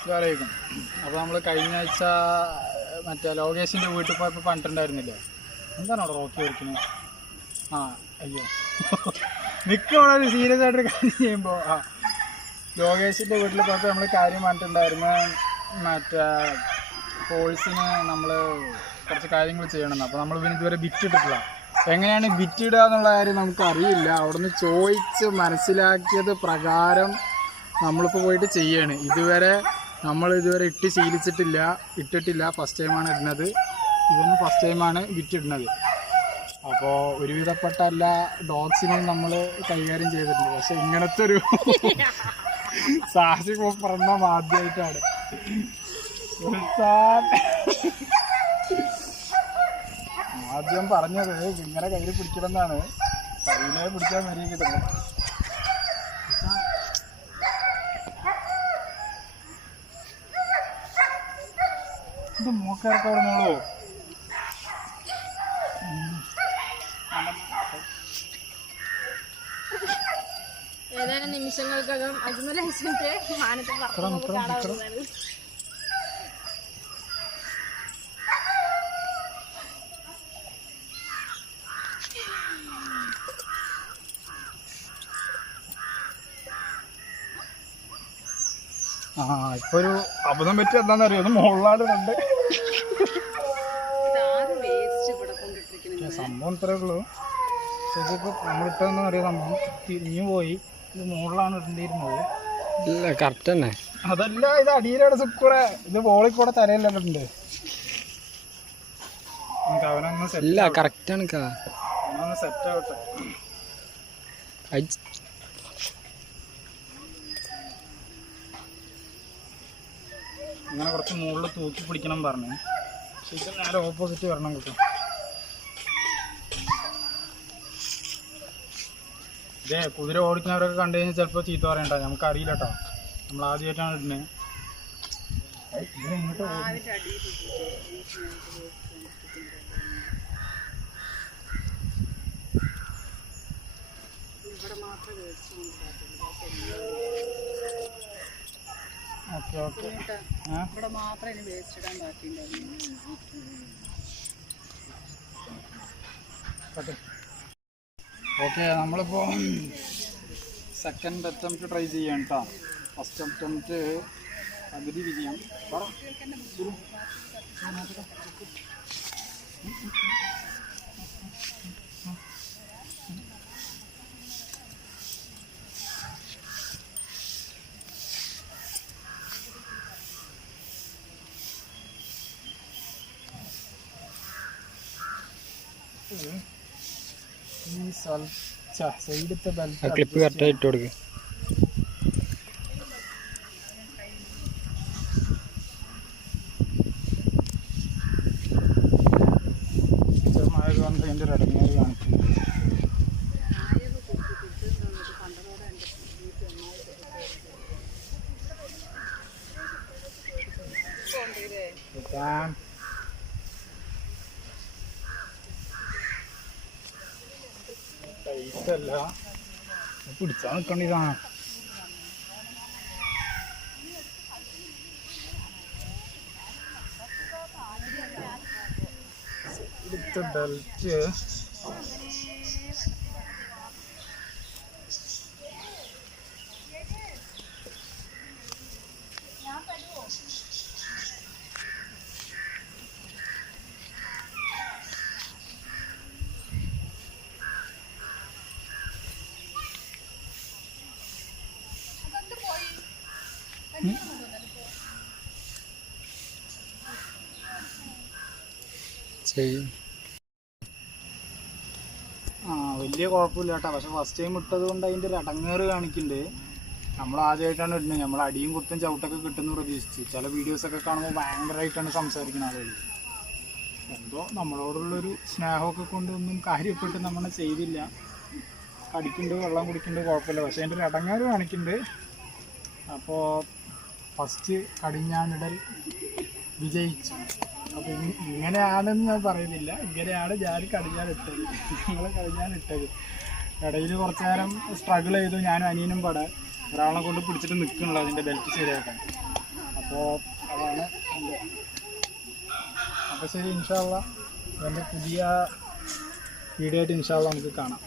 അസ്സലാമലൈക്കും. അപ്പോൾ നമ്മൾ കഴിഞ്ഞ ആഴ്ച മറ്റേ ലോകേഷിന്റെ വീട്ടിൽ പോയപ്പോൾ പണ്ടിട്ടുണ്ടായിരുന്നില്ലേ എന്താണ് അവിടെ റോക്കി വരയ്ക്കുന്നത് ആ അയ്യോ. മിക്ക വളരെ സീരിയസ് ആയിട്ട് കാര്യം ചെയ്യുമ്പോൾ ആ. ലോകേഷിന്റെ വീട്ടിൽ പോയപ്പോൾ നമ്മൾ കാര്യം പറഞ്ഞിട്ടുണ്ടായിരുന്നു മറ്റേ കോഴ്സിന് നമ്മൾ കുറച്ച് കാര്യങ്ങൾ ചെയ്യണമെന്ന്. അപ്പോൾ നമ്മൾ പിന്നെ ഇതുവരെ ബിറ്റ് ഇട്ടിട്ടില്ല. എങ്ങനെയാണ് ബിറ്റ് ഇടുക എന്നുള്ള കാര്യം നമുക്ക് അറിയില്ല അവിടുന്ന് ചോദിച്ച് മനസ്സിലാക്കിയത് പ്രകാരം നമ്മളിപ്പോൾ പോയിട്ട് ചെയ്യാണ്. ഇതുവരെ നമ്മൾ ഇതുവരെ ഇട്ട് ശീലിച്ചിട്ടില്ല ഇട്ടിട്ടില്ല. ഫസ്റ്റ് ടൈമാണ് ഇടുന്നത്. ഇവനും ഫസ്റ്റ് ടൈമാണ് വിറ്റിടുന്നത്. അപ്പോൾ ഒരുവിധപ്പെട്ട എല്ലാ ഡോഗ്സിനെയും നമ്മൾ കൈകാര്യം ചെയ്തിട്ടുണ്ട്. പക്ഷെ ഇങ്ങനത്തെ ഒരു സാഹസിക പറഞ്ഞ ആദ്യമായിട്ടാണ് ആദ്യം പറഞ്ഞത് ഇങ്ങനെ കയ്യിൽ പിടിക്കണമെന്നാണ് കയ്യിലേ പിടിക്കാൻ വരിക കിട്ടുന്നത് ഇത് മോളോ ഏതാനും നിമിഷങ്ങൾക്കകം അജ്മൽ ഹസ്ബൻഡ് മാനത്തെ കാണാവുന്നതാണ്. ആ ഇപ്പൊ ഒരു അബദ്ധം മുകളിലാണ് ഇതാറ് വേസ്റ്റ് ഇവിടെ കൊണ്ടിട്ടിരിക്കുന്നത് സംഭവം ഇത്രേ ഉള്ളൂ. ശരിക്കും നമ്മളിട്ടെന്ന് അറിയാം സംഭവം തിരിഞ്ഞു പോയി. ഇത് മുകളിലാണ് ഇടേണ്ടിയിരുന്നത്. ഇല്ല കറക്റ്റ് തന്നെ. അതല്ല ഇത് അടിയിലാണ് സുക്കൂറെ. ഇത് ബോളിൽ കൂടെ തലയിലുണ്ട് അവനൊന്ന് സെറ്റ് കറക്റ്റ് ആണ് സെറ്റ് ആവട്ടെ. ഇങ്ങനെ കുറച്ച് മുകളിൽ തൂക്കി പിടിക്കണം പറഞ്ഞു. പക്ഷെ നേരെ ഓപ്പോസിറ്റ് വരണം കിട്ടും. ഇതേ കുതിര ഓടിക്കുന്നവരൊക്കെ കണ്ടു കഴിഞ്ഞാൽ ചിലപ്പോൾ ചീത്ത പറയണ്ട. നമുക്ക് അറിയില്ല കേട്ടോ. നമ്മൾ ആദ്യമായിട്ടാണ് ഇടുന്നത് ഇങ്ങോട്ട് ഓക്കെ ഓക്കെ. ഇവിടെ മാത്രമേ ഇനി വേസ്റ്റ് ഇടാൻ ബാക്കിയുണ്ടായിരുന്നു ഓക്കെ. നമ്മളിപ്പോൾ സെക്കൻഡ് അറ്റംപ്റ്റ് ട്രൈ ചെയ്യാം കേട്ടോ ഫസ്റ്റ് അറ്റംപ്റ്റ് പകുതി വിജയം. പറ. ഈ സൽ സൈഡത്തെ ബെൽറ്റ് ക്ലിപ്പ് കറക്റ്റായി ഇട്ട് കൊടുക്ക് ചെറുമായതുകൊണ്ട് എന്റെ ഒരു ഇടങ്ങേറ് ടൈറ്റല്ല പിടിച്ചാൽ നിൽക്കേണ്ട ഇതാണ് ഇവിടുത്തെ ബെൽറ്റ് ചെയ്യും. ആ വലിയ കുഴപ്പമില്ല കേട്ടോ. പക്ഷെ ഫസ്റ്റ് ടൈം ഇട്ടത് കൊണ്ട് അതിന്റെ ഒരു അടങ്ങേറ് കാണിക്കുന്നുണ്ട് നമ്മൾ ആദ്യമായിട്ടാണ് ഇടുന്നത്. നമ്മൾ അടിയും കുത്തും ചവിട്ടൊക്കെ കിട്ടുന്നു പ്രതീക്ഷിച്ച്. ചില വീഡിയോസൊക്കെ കാണുമ്പോൾ ഭയങ്കരമായിട്ടാണ് സംസാരിക്കുന്ന ആളുകൾ എന്തോ നമ്മളോടുള്ളൊരു സ്നേഹമൊക്കെ കൊണ്ട് ഒന്നും കാര്യപ്പെട്ട് നമ്മൾ ചെയ്തില്ല. കടിക്കുന്നുണ്ട് വെള്ളം കുടിക്കുന്നുണ്ട് കുഴപ്പമില്ല. പക്ഷേ അതിന്റെ ഒരു അടങ്ങേറ് കാണിക്കുന്നുണ്ട് അപ്പോൾ ഫസ്റ്റ് കടിഞ്ഞാണിടൽ വിജയിച്ചു. അപ്പോൾ ഇങ്ങനെയാണെന്ന് ഞാൻ പറയുന്നില്ല. ഇങ്ങനെയാണ് ഞാൻ കടിഞ്ഞാൻ ഇട്ടത് ഞങ്ങൾ കടിഞ്ഞാൻ ഇട്ടത് ഇടയിൽ കുറച്ചു നേരം സ്ട്രഗിൾ ചെയ്തു ഞാനും അനിയനും പടെ. ഒരാളെ കൊണ്ട് പിടിച്ചിട്ട് നിൽക്കണല്ലോ അതിന്റെ ബെൽറ്റ് ശരിയാക്കാൻ. അപ്പോൾ അതാണ് എന്റെ അപ്പോൾ ശരി ഇൻഷാല്ല എന്റെ പുതിയ വീഡിയോ ആയിട്ട് ഇൻഷാല്ല നമുക്ക് കാണാം.